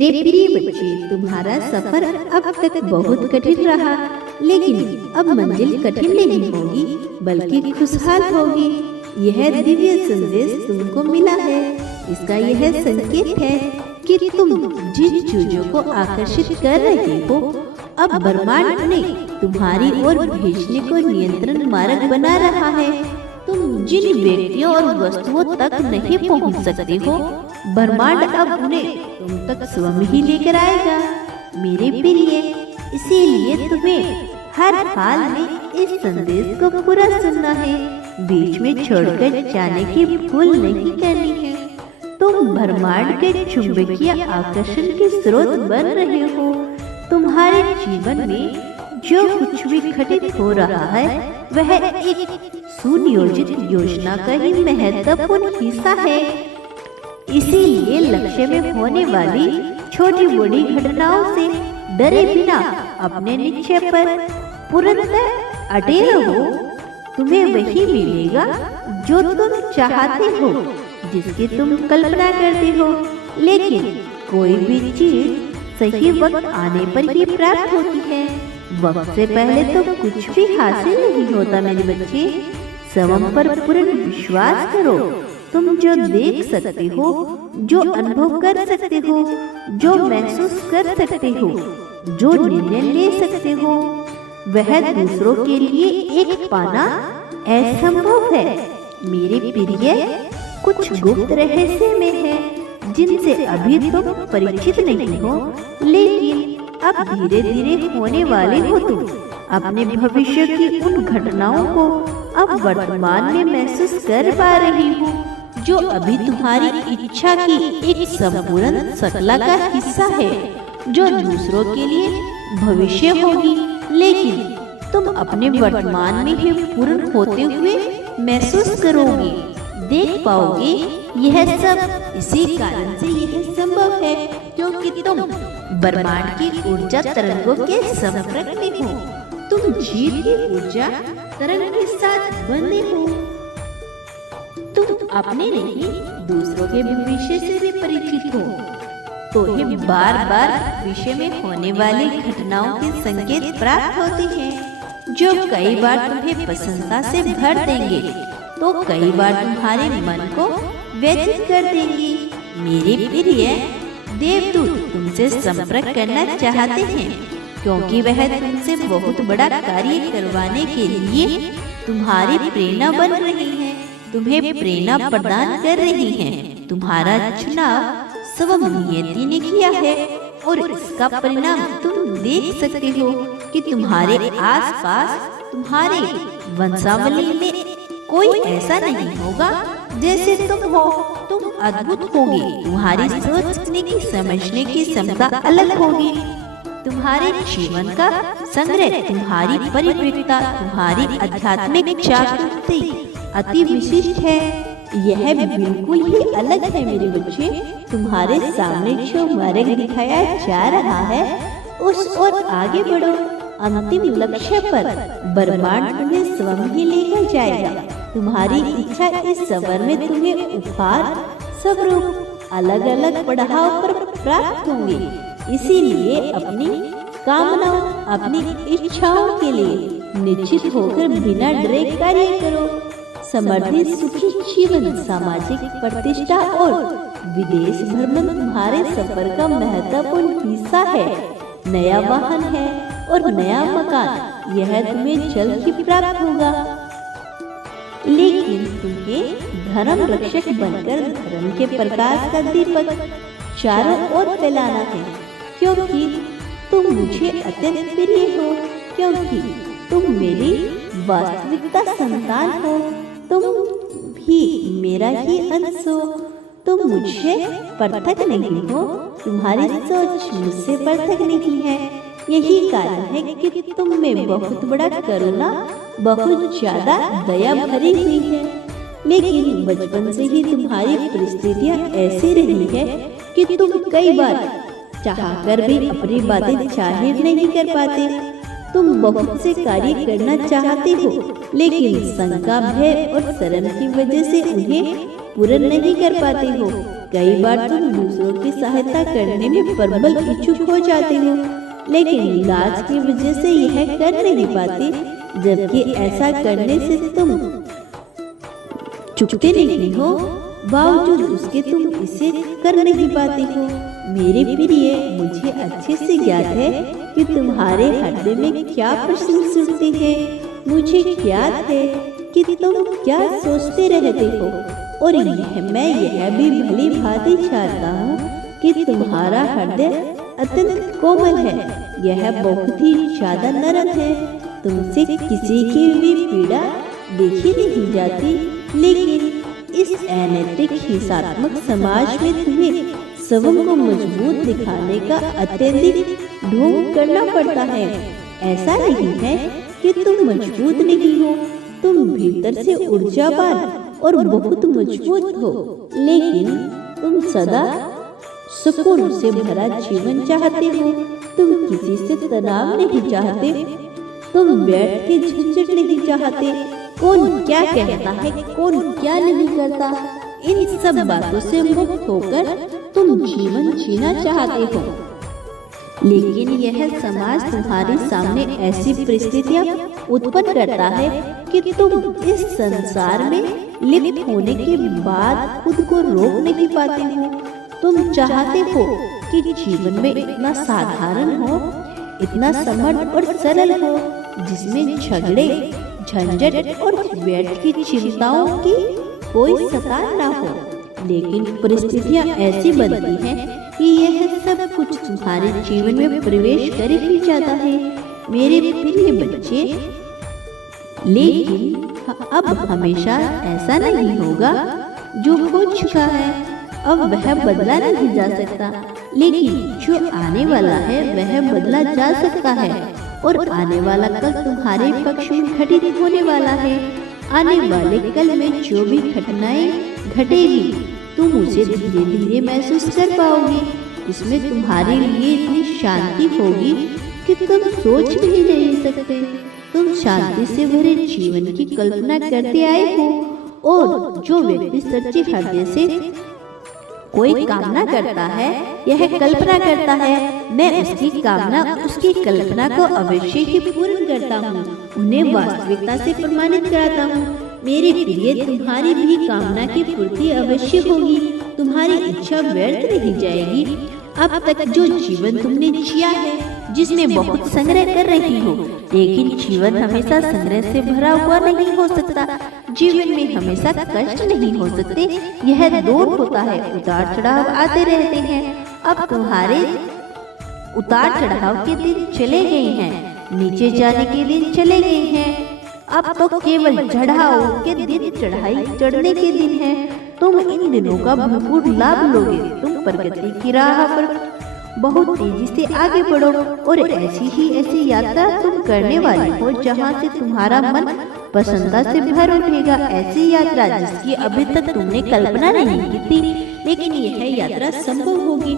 मेरे प्रिय बच्चे, तुम्हारा सफर अब तक बहुत कठिन रहा, लेकिन अब मंजिल कठिन नहीं होगी बल्कि खुशहाल होगी। यह दिव्य संदेश तुमको मिला है। इसका यह संकेत है कि तुम जिन चीजों को आकर्षित कर रहे हो, अब ब्रह्मांड ने तुम्हारी ओर भेजने को नियंत्रण मार्ग बना रहा है। तुम जिन व्यक्तियों और वस्तुओं तक नहीं पहुंच सकते हो, ब्रह्मांड अब उन्हें तुम तक स्वयं ही लेकर आएगा। मेरे प्रिय, इसीलिए तुम्हें हर हाल में इस संदेश को पूरा सुनना है, बीच में छोड़कर जाने की भूल नहीं करनी है। तुम ब्रह्मांड के चुंबकीय आकर्षण के स्रोत बन रहे हो। तुम्हारे जीवन में जो कुछ भी घटित हो रहा है, वह एक सुनियोजित योजना का ही महत्वपूर्ण हिस्सा है। इसीलिए लक्ष्य में होने वाली छोटी बड़ी घटनाओं से डरे बिना अपने निश्चय पर पूर्णतः अटे रहो। तुम्हें वही मिलेगा जो तुम चाहते हो, जिसकी तुम कल्पना करते हो। लेकिन कोई भी चीज सही वक्त आने पर ही प्राप्त होती है। वक्त से पहले तो कुछ भी हासिल नहीं होता मेरे बच्चे। स्वयं पर पूर्ण विश्वास करो। तुम जो देख सकते हो, जो अनुभव कर सकते हो, जो महसूस कर सकते हो, जो निर्णय ले सकते हो, वह दूसरों के लिए एक पाना असंभव है। मेरे प्रिय, कुछ गुप्त रहस्य में है जिनसे अभी तुम परिचित नहीं हो, लेकिन अब धीरे धीरे होने वाले हो। तुम अपने भविष्य की उन घटनाओं को अब वर्तमान में महसूस कर पा रही हो, जो अभी तुम्हारी इच्छा की एक संपूर्ण शक्ल का हिस्सा है, जो दूसरों के लिए भविष्य होगी। लेकिन तुम अपने वर्तमान में ही पूर्ण होते हुए महसूस करोगे, देख पाओगे। यह सब इसी कारण से यह संभव है क्योंकि तुम ब्रह्मांड की ऊर्जा तरंगों के संपर्क में हो। तुम जीव की ऊर्जा तरंग के साथ बंधे हो। तुम अपने नहीं, दूसरों के भविष्य से भी परिचित हो, तो ही बार बार विषय में होने वाली घटनाओं के संकेत प्राप्त होते हैं, जो कई बार तुम्हें प्रसन्नता से भर देंगे, तो कई बार तुम्हारे मन को व्यथित कर देंगी। मेरे प्रिय, देवदूत तुमसे संपर्क करना चाहते हैं क्योंकि वह तुमसे बहुत बड़ा कार्य करवाने के लिए तुम्हारी प्रेरणा बन रही है, तुम्हें प्रेरणा प्रदान कर रही है। तुम्हारा चुनाव स्वयं नियति ने किया है और इसका परिणाम तुम देख सकते हो कि तुम्हारे आसपास, तुम्हारे वंशावली में कोई ऐसा नहीं होगा जैसे तुम हो। तुम अद्भुत होगी। तुम्हारी सोचने की, समझने की क्षमता अलग होगी। तुम्हारे जीवन का संग्रह, तुम्हारी परिपक्वता, तुम्हारी आध्यात्मिक जागृति अति विशिष्ट है। यह बिल्कुल ही अलग है मेरे बच्चे। तुम्हारे सामने जो मार्ग दिखाया जा रहा है, उस ओर आगे बढ़ो। अंतिम लक्ष्य पर ब्रह्मांड तुम्हें स्वयं ही लेकर जाएगा। तुम्हारी इच्छा इस सफर में तुम्हें उपहार स्वरूप अलग अलग पड़ाव पर प्राप्त होंगे। इसीलिए अपनी कामनाओं, अपनी इच्छाओं के लिए निश्चित होकर बिना डरे कार्य करो। समृद्धि, सुखी जीवन, सामाजिक प्रतिष्ठा और विदेश भ्रमण तुम्हारे सफर का महत्वपूर्ण हिस्सा है। नया वाहन है और नया मकान, यह तुम्हें जल्द ही प्राप्त होगा। लेकिन तुम्हें धर्म रक्षक बनकर धर्म के प्रकाश का दीपक चारों ओर फैलाना है, क्योंकि तुम मुझे अत्यंत प्रिय हो, क्योंकि तुम मेरी वास्तविकता संतान हो। तुम भी मेरा ही अंश हो। तुम मुझे पृथक नहीं हो, तुम्हारी सोच मुझसे पृथक नहीं है। यही कारण है कि तुम में बहुत बड़ा करुणा, बहुत ज्यादा दया भरी हुई है। लेकिन बचपन से ही तुम्हारी परिस्थितियां ऐसी रही है कि तुम कई बार चाहकर भी अपनी बातें जाहिर नहीं कर पाते। तुम बहुत से कार्य करना चाहते हो, लेकिन शंका, भय और शर्म की वजह से उन्हें पूर्ण नहीं कर पाते हो। कई बार तुम दूसरों की सहायता करने में प्रबल इच्छुक हो जाते हो, लेकिन लाज की वजह से यह कर नहीं पाते, जबकि ऐसा करने से तुम चुकते नहीं हो, बावजूद उसके तुम इसे कर नहीं पाते हो। मेरे प्रिय, मुझे अच्छे से ज्ञात है कि तुम्हारे हृदय में क्या प्रश्न सुनते हैं। मुझे ज्ञात है कि तुम क्या सोचते रहते हो, और मैं यह भी भली भांति जानता हूँ कि तुम्हारा हृदय अत्यंत कोमल है। यह बहुत ही ज्यादा नरम है। तुमसे किसी की भी पीड़ा देखी नहीं जाती, लेकिन इस अनैतिक हिंसात्मक समाज में तुम्हें सबों को मजबूत दिखाने का अत्यधिक ढोंग करना पड़ता है। ऐसा नहीं है कि तुम मजबूत नहीं हो, तुम भीतर से ऊर्जावान और बहुत मजबूत हो, लेकिन तुम सदा सुकून से भरा जीवन चाहते हो। तुम किसी से तनाव नहीं चाहते, तुम बैठ के झंझट नहीं चाहते। कौन क्या कहता है, कौन क्या नहीं करता, इन सब बातों से मुक्त होकर तुम जीवन जीना चाहते हो। लेकिन यह समाज तुम्हारे सामने ऐसी परिस्थितियां उत्पन्न करता है कि तुम इस संसार में लिप्त होने के बाद खुद को रोक नहीं पाते हो। तुम चाहते हो कि जीवन में इतना साधारण हो, इतना समर्थ और सरल हो, जिसमें झगड़े, झंझट और व्यर्थ की चिंताओं की कोई सतार ना हो। लेकिन परिस्थितियां ऐसी बनती हैं कि यह सब कुछ तुम्हारे जीवन में प्रवेश कर ही जाता है, मेरे प्रिय बच्चे। लेकिन अब हमेशा ऐसा नहीं होगा। जो हो चुका है अब वह बदला नहीं जा सकता, लेकिन जो आने वाला है वह बदला जा सकता है। और आने वाला कल तुम्हारे पक्ष में घटित होने वाला है। आने वाले कल में जो भी घटनाएं घटेगी, तुम उसे धीरे धीरे महसूस कर पाओगे। इसमें तुम्हारे लिए इतनी शांति होगी कि तुम सोच भी नहीं सकते। तुम शांति से भरे जीवन की कल्पना करते आए हो, और जो व्यक्ति सच्चे हृदय से कोई कामना करता है, यह कल्पना करता है, मैं उसकी कामना, उसकी कल्पना को अवश्य ही पूर्ण करता हूँ, उन्हें वास्तविकता से प्रमाणित कराता हूँ। मेरे प्रिय, तुम्हारी भी कामना की पूर्ति अवश्य होगी। तुम्हारी इच्छा व्यर्थ नहीं जाएगी। अब तक जो जीवन तुमने जिया है, जिसमें बहुत संग्रह कर रही हो, लेकिन जीवन हमेशा संग्रह से भरा हुआ नहीं हो सकता। जीवन में हमेशा कष्ट नहीं हो सकते। यह दौर होता है, उतार चढ़ाव आते रहते हैं। अब तुम्हारे उतार चढ़ाव के दिन चले गए हैं, नीचे जाने के दिन चले गए हैं। अब तो केवल चढ़ाव के दिन, चढ़ाई चढ़ने के दिन है। तुम इन दिनों का भरपूर लाभ लोगे। तुम प्रगति की राह पर बहुत तेजी से आगे बढ़ो, और ऐसी यात्रा तुम करने वाली हो जहाँ से तुम्हारा मन प्रसन्नता से भर उठेगा। ऐसी यात्रा जिसकी अभी तक तुमने कल्पना नहीं की थी, लेकिन यह यात्रा संभव होगी।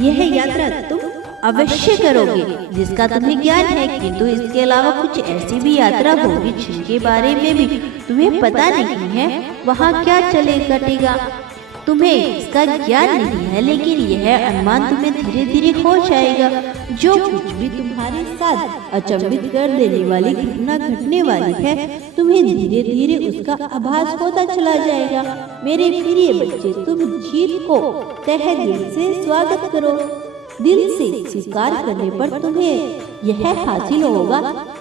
यह यात्रा तुम अवश्य करोगे, जिसका तुम्हें ज्ञान है। किंतु इसके अलावा कुछ ऐसी भी यात्रा होगी जिनके बारे में भी तुम्हें पता नहीं है, वहाँ क्या चले कटेगा, तुम्हें इसका ज्ञान नहीं है। लेकिन यह अनुमान तुम्हें धीरे धीरे हो जाएगा। जो कुछ भी तुम्हारे साथ अचंभित कर देने वाली घटना घटने वाली है, तुम्हें धीरे धीरे उसका आभास होता चला जाएगा। मेरे प्रिय बच्चे, तुम जीत को तहे दिल से स्वागत करो। दिल से स्वीकार करने पर तुम्हें यह हासिल होगा।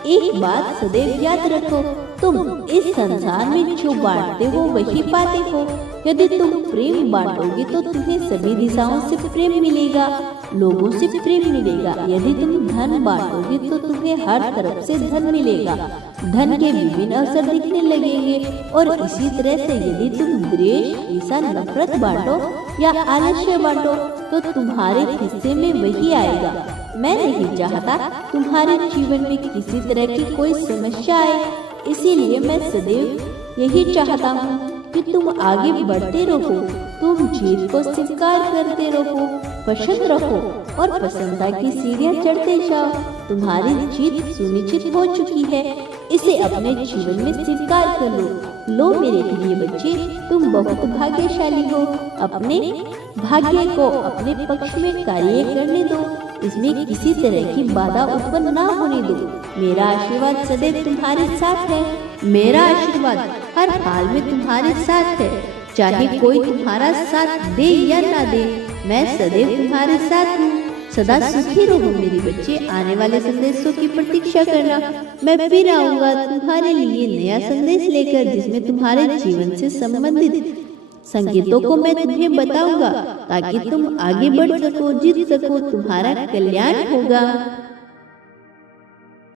एक बात सदैव याद रखो, तुम इस संसार में जो बांटते हो वही पाते हो। यदि तुम प्रेम बांटोगे तो तुम्हें सभी दिशाओं से प्रेम मिलेगा, लोगों से प्रेम मिलेगा। यदि तुम धन बांटोगे तो तुम्हें हर तरफ से धन मिलेगा, धन के विभिन्न अवसर दिखने लगेंगे। और इसी तरह से यदि तुम द्वेष, ईर्ष्या, नफरत बांटो या आलस्य बांटो तो तुम्हारे हिस्से में वही आएगा। मैं नहीं चाहता तुम्हारे जीवन में किसी तरह की कोई समस्या आए, इसीलिए मैं सदैव यही चाहता हूँ कि तुम आगे बढ़ते रहो, तुम जीत को स्वीकार करते रहो, पसंद रहो और प्रसन्नता की सीढ़ियाँ चढ़ते जाओ। तुम्हारी जीत सुनिश्चित हो चुकी है, इसे अपने जीवन में स्वीकार कर लो। लो मेरे प्रिय बच्चे, तुम बहुत भाग्यशाली हो। अपने भाग्य को अपने पक्ष में कार्य करने दो, इसमें किसी तरह की बाधा उत्पन्न ना होने दो। मेरा आशीर्वाद सदैव तुम्हारे साथ है। मेरा आशीर्वाद हर हाल में तुम्हारे साथ है, चाहे कोई तुम्हारा साथ दे या ना दे, मैं सदैव तुम्हारे साथ हूँ। सदा सुखी रहो मेरे बच्चे। आने वाले संदेशों की प्रतीक्षा करना, मैं फिर आऊंगा तुम्हारे लिए नया संदेश लेकर, जिसमें तुम्हारे जीवन से संबंधित संकेतों को मैं तुम्हें बताऊंगा, ताकि तुम आगे बढ़ सको, जीत सको, तुम्हारा कल्याण होगा।